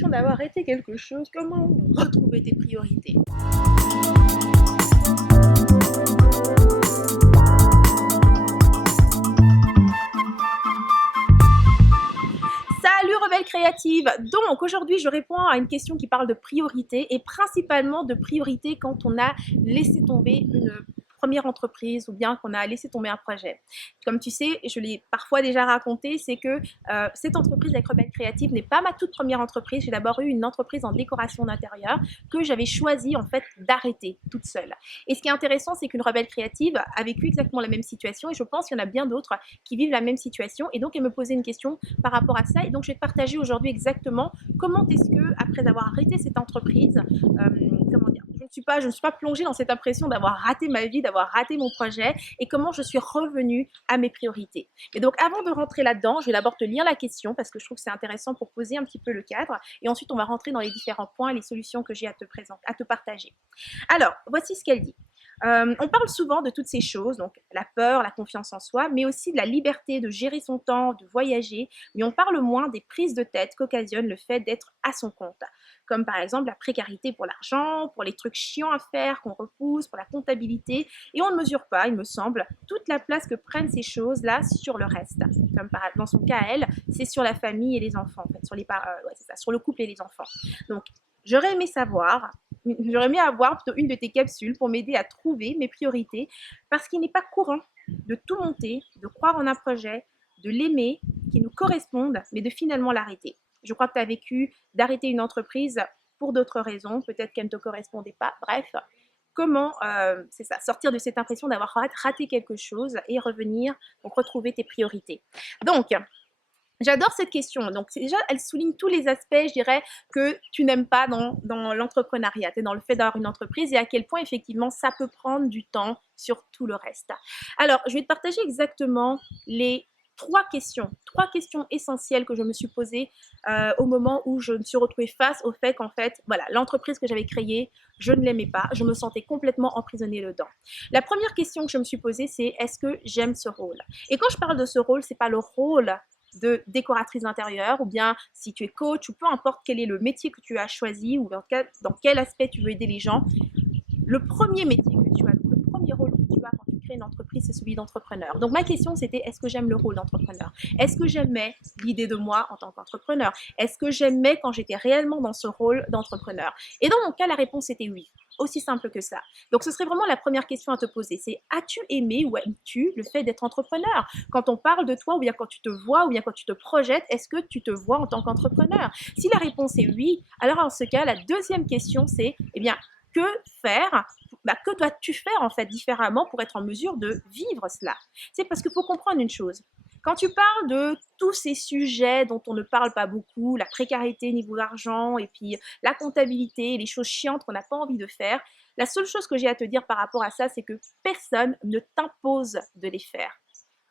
l'impression d'avoir arrêté quelque chose, comment retrouver tes priorités? Salut rebelle créative! Donc aujourd'hui je réponds à une question qui parle de priorité et principalement de priorité quand on a laissé tomber une première entreprise ou bien qu'on a laissé tomber un projet. Comme tu sais, je l'ai parfois déjà raconté, c'est que cette entreprise avec Rebelle Créative n'est pas ma toute première entreprise. J'ai d'abord eu une entreprise en décoration d'intérieur que j'avais choisi en fait d'arrêter toute seule. Et ce qui est intéressant, c'est qu'une Rebelle Créative a vécu exactement la même situation et je pense qu'il y en a bien d'autres qui vivent la même situation. Et donc elle me posait une question par rapport à ça. Et donc je vais te partager aujourd'hui exactement comment est-ce que, après avoir arrêté cette entreprise, comment dire, je ne suis pas plongée dans cette impression d'avoir raté ma vie, d'avoir raté mon projet et comment je suis revenue à mes priorités. Et donc avant de rentrer là-dedans, je vais d'abord te lire la question parce que je trouve que c'est intéressant pour poser un petit peu le cadre et ensuite on va rentrer dans les différents points et les solutions que j'ai à te présenter, à te partager. Alors, voici ce qu'elle dit. On parle souvent de toutes ces choses, donc la peur, la confiance en soi, mais aussi de la liberté de gérer son temps, de voyager, mais on parle moins des prises de tête qu'occasionne le fait d'être à son compte, comme par exemple la précarité pour l'argent, pour les trucs chiants à faire qu'on repousse, pour la comptabilité, et on ne mesure pas, il me semble, toute la place que prennent ces choses-là sur le reste, comme dans son cas, elle, c'est sur la famille et les enfants, en fait, ouais, c'est ça, sur le couple et les enfants. Donc, j'aurais aimé avoir plutôt une de tes capsules pour m'aider à trouver mes priorités parce qu'il n'est pas courant de tout monter, de croire en un projet, de l'aimer, qui nous corresponde, mais de finalement l'arrêter. Je crois que tu as vécu d'arrêter une entreprise pour d'autres raisons, peut-être qu'elle ne te correspondait pas, bref. Comment, c'est ça, sortir de cette impression d'avoir raté quelque chose et revenir, donc retrouver tes priorités. Donc, j'adore cette question. Donc, déjà, elle souligne tous les aspects, je dirais, que tu n'aimes pas dans l'entrepreneuriat, dans le fait d'avoir une entreprise et à quel point, effectivement, ça peut prendre du temps sur tout le reste. Alors, je vais te partager exactement les trois questions essentielles que je me suis posées au moment où je me suis retrouvée face au fait qu'en fait, voilà, l'entreprise que j'avais créée, je ne l'aimais pas, je me sentais complètement emprisonnée dedans. La première question que je me suis posée, c'est est-ce que j'aime ce rôle? Et quand je parle de ce rôle, c'est pas le rôle de décoratrice d'intérieur ou bien si tu es coach ou peu importe quel est le métier que tu as choisi ou dans quel aspect tu veux aider les gens, le premier métier que tu as, donc le premier rôle que tu as quand tu crées une entreprise, c'est celui d'entrepreneur. Donc ma question c'était est-ce que j'aime le rôle d'entrepreneur? Est-ce que j'aimais l'idée de moi en tant qu'entrepreneur? Est-ce que j'aimais quand j'étais réellement dans ce rôle d'entrepreneur? Et dans mon cas, la réponse était oui. Aussi simple que ça. Donc, ce serait vraiment la première question à te poser. C'est as-tu aimé ou aimes-tu le fait d'être entrepreneur? Quand on parle de toi ou bien quand tu te vois ou bien quand tu te projettes, est-ce que tu te vois en tant qu'entrepreneur? Si la réponse est oui, alors en ce cas, la deuxième question c'est, eh bien, que faire? Que dois-tu faire en fait différemment pour être en mesure de vivre cela? C'est parce qu'il faut comprendre une chose. Quand tu parles de tous ces sujets dont on ne parle pas beaucoup, la précarité niveau d'argent et puis la comptabilité, les choses chiantes qu'on n'a pas envie de faire, la seule chose que j'ai à te dire par rapport à ça, c'est que personne ne t'impose de les faire.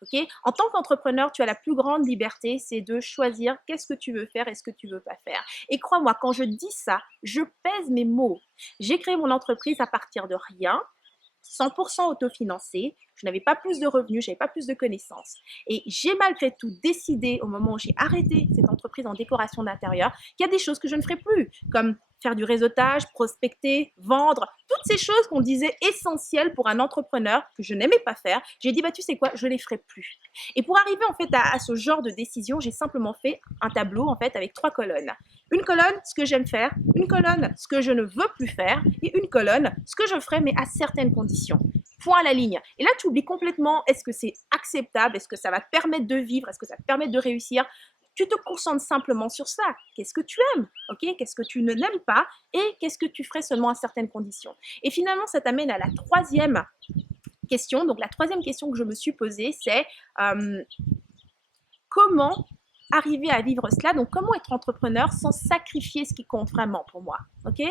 Okay? En tant qu'entrepreneur, tu as la plus grande liberté, c'est de choisir qu'est-ce que tu veux faire et ce que tu ne veux pas faire. Et crois-moi, quand je dis ça, je pèse mes mots. J'ai créé mon entreprise à partir de rien, 100% autofinancé, je n'avais pas plus de revenus, je n'avais pas plus de connaissances. Et j'ai malgré tout décidé, au moment où j'ai arrêté cette entreprise en décoration d'intérieur, qu'il y a des choses que je ne ferai plus, comme faire du réseautage, prospecter, vendre, toutes ces choses qu'on disait essentielles pour un entrepreneur que je n'aimais pas faire. J'ai dit, tu sais quoi, je ne les ferai plus. Et pour arriver en fait à ce genre de décision, j'ai simplement fait un tableau en fait avec 3 colonnes. Une colonne, ce que j'aime faire, une colonne, ce que je ne veux plus faire, et une colonne, ce que je ferai, mais à certaines conditions. Point à la ligne. Et là, tu oublies complètement, est-ce que c'est acceptable? Est-ce que ça va te permettre de vivre? Est-ce que ça va te permettre de réussir? Tu te concentres simplement sur ça. Qu'est-ce que tu aimes? Okay? Qu'est-ce que tu n'aimes pas? Et qu'est-ce que tu ferais seulement à certaines conditions? Et finalement, ça t'amène à la troisième question. Donc, la troisième question que je me suis posée, c'est comment arriver à vivre cela? Donc, comment être entrepreneur sans sacrifier ce qui compte vraiment pour moi? Ok?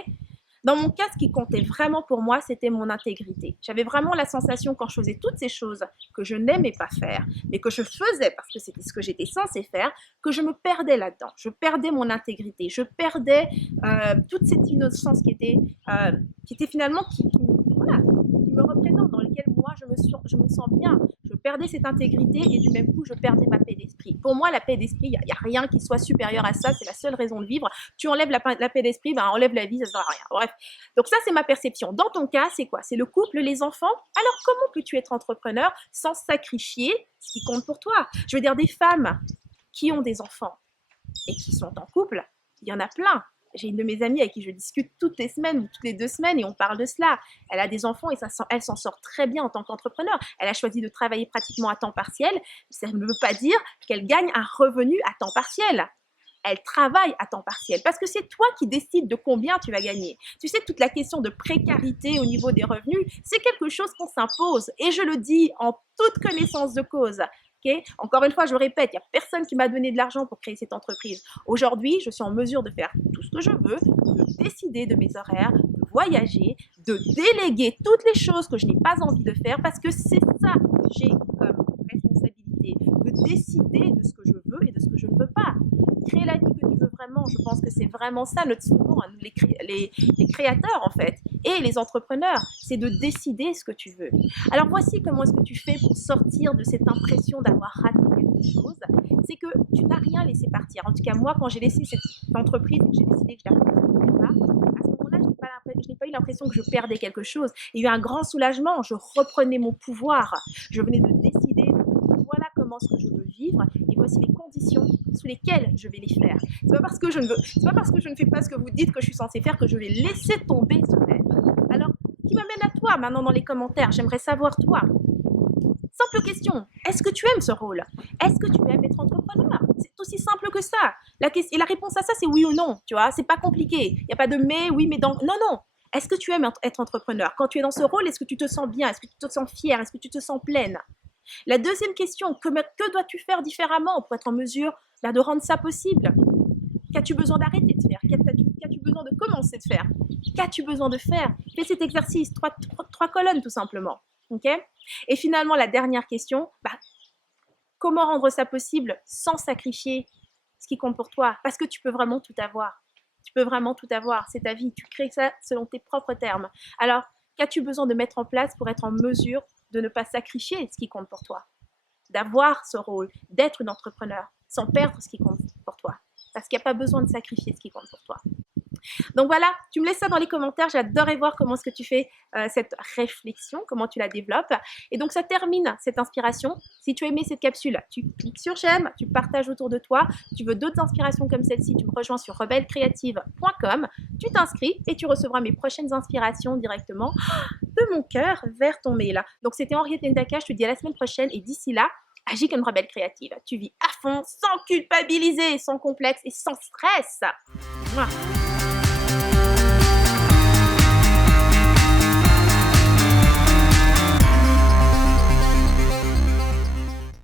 Dans mon cas, ce qui comptait vraiment pour moi, c'était mon intégrité. J'avais vraiment la sensation, quand je faisais toutes ces choses que je n'aimais pas faire, mais que je faisais parce que c'était ce que j'étais censée faire, que je me perdais là-dedans. Je perdais mon intégrité. Je perdais toute cette innocence qui était finalement, voilà, qui me représente, dans laquelle moi, je me sens bien. Je perdais cette intégrité et du même coup, je perdais ma paix d'esprit. Pour moi, la paix d'esprit, il n'y a rien qui soit supérieur à ça, c'est la seule raison de vivre. Tu enlèves la paix d'esprit, ben enlève la vie, ça ne sert à rien. Bref, donc ça, c'est ma perception. Dans ton cas, c'est quoi? C'est le couple, les enfants. Alors, comment peux-tu être entrepreneur sans sacrifier ce qui compte pour toi? Je veux dire, des femmes qui ont des enfants et qui sont en couple, il y en a plein. J'ai une de mes amies avec qui je discute toutes les semaines ou toutes les 2 semaines et on parle de cela. Elle a des enfants et elle s'en sort très bien en tant qu'entrepreneur. Elle a choisi de travailler pratiquement à temps partiel. Ça ne veut pas dire qu'elle gagne un revenu à temps partiel. Elle travaille à temps partiel parce que c'est toi qui décides de combien tu vas gagner. Tu sais, toute la question de précarité au niveau des revenus, c'est quelque chose qu'on s'impose et je le dis en toute connaissance de cause. Okay? Encore une fois, je répète, il n'y a personne qui m'a donné de l'argent pour créer cette entreprise. Aujourd'hui, je suis en mesure de faire tout ce que je veux, de décider de mes horaires, de voyager, de déléguer toutes les choses que je n'ai pas envie de faire parce que c'est ça que j'ai comme responsabilité, de décider de ce que je veux et de ce que je ne veux pas. Créer la vie que tu veux vraiment, je pense que c'est vraiment ça notre slogan, hein, les créateurs en fait, et les entrepreneurs, c'est de décider ce que tu veux. Alors voici comment est-ce que tu fais pour sortir de cette impression d'avoir raté quelque chose, c'est que tu n'as rien laissé partir. En tout cas moi, quand j'ai laissé cette entreprise et que j'ai décidé que je la continuerais pas, à ce moment-là, je n'ai pas eu l'impression que je perdais quelque chose. Il y a eu un grand soulagement, je reprenais mon pouvoir, je venais de décider, voilà comment ce que je veux vivre et voici les conditions sous lesquelles je vais les faire. C'est pas parce que je ne fais pas ce que vous dites que je suis censée faire que je vais laisser tomber ce rêve. Alors, qui m'amène à toi maintenant dans les commentaires? J'aimerais savoir toi. Simple question, est-ce que tu aimes ce rôle? Est-ce que tu aimes être entrepreneur? C'est aussi simple que ça. Et la réponse à ça, c'est oui ou non, tu vois, c'est pas compliqué. Il n'y a pas de mais, oui, mais donc, non, non. Est-ce que tu aimes être entrepreneur? Quand tu es dans ce rôle, est-ce que tu te sens bien? Est-ce que tu te sens fière? Est-ce que tu te sens pleine? La deuxième question, que dois-tu faire différemment pour être en mesure de rendre ça possible? Qu'as-tu besoin d'arrêter de faire? Qu'as-tu besoin de commencer de faire? Qu'as-tu besoin de faire? Fais cet exercice, trois colonnes tout simplement. Okay? Et finalement, la dernière question, comment rendre ça possible sans sacrifier ce qui compte pour toi? Parce que tu peux vraiment tout avoir. Tu peux vraiment tout avoir, c'est ta vie. Tu crées ça selon tes propres termes. Alors, qu'as-tu besoin de mettre en place pour être en mesure de ne pas sacrifier ce qui compte pour toi? D'avoir ce rôle, d'être une entrepreneur, sans perdre ce qui compte pour toi. Parce qu'il n'y a pas besoin de sacrifier ce qui compte pour toi. Donc voilà, tu me laisses ça dans les commentaires. J'adorerais voir comment est-ce que tu fais cette réflexion, comment tu la développes. Et donc ça termine cette inspiration. Si tu as aimé cette capsule, tu cliques sur j'aime, tu partages autour de toi. Tu veux d'autres inspirations comme celle-ci, tu me rejoins sur rebellecreative.com. Tu t'inscris et tu recevras mes prochaines inspirations directement de mon cœur vers ton mail. Donc c'était Henriette Ndaka, je te dis à la semaine prochaine et d'ici là, agis comme rebelle créative. Tu vis à fond, sans culpabiliser, sans complexe et sans stress. Mouah.